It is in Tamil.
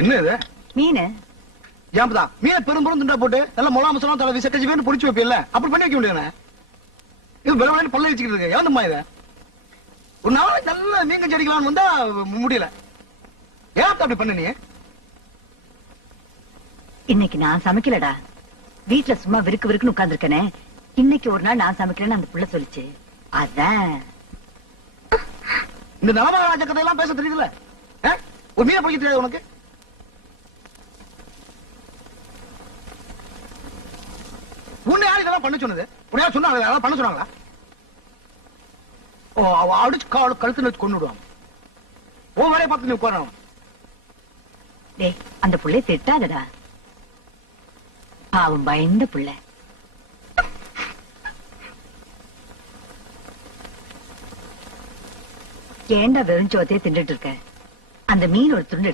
என்ன இது? மீன். ஏன்பதா மீனை பெரும்புறம் துண்டா போட்டு நல்லா மொளா மசாலா தலை விசக்கச்சி வேணும் பொடிச்சு வைப்பில்ல, அப்படி பண்ணி வைக்க முடியாது. இது விளவாடி பல்ல வச்சுக்கிட்டு இருக்கு. ஏந்தம்மா இத ஒரு நாளைக்கு நல்ல மீன் கஞ்சி அடிக்கலாம்னு வந்தா முடியல. ஏன் அப்படி பண்ண நீ? இன்னைக்கு நான் சமைக்கலடா, வீட்டுல சும்மா விருக்கு விருக்குன்னு உட்கார்ந்துருக்கனே. இன்னைக்கு ஒரு நாள் நான் சமைக்கிறேன்னு அந்த புள்ள சொல்லிச்சு, அதான். இந்த நலமகாராஜ கதையெல்லாம் பேச தெரியுதுல? ஒரு மீனை பிடிக்க தெரியாது உனக்கு? உன்னை யார் இதெல்லாம் பண்ண சொன்னது? உன்னை யார் சொன்னாங்க? அதெல்லாம் பண்ண சொன்னாங்களா? ஓ, அவ அடிச்சு கழுத்துல வச்சு கொண்டு விடுவாங்க. ஓ வேலையை பார்த்து நீ உட்காரணும். டேய், அந்த புள்ளைய திட்டாதடா, பாவம் பயந்த புள்ள. ஏண்டா வெறும் சோத்தையே தின்னுட்டு இருக்க? அந்த மீன் ஒரு துண்டு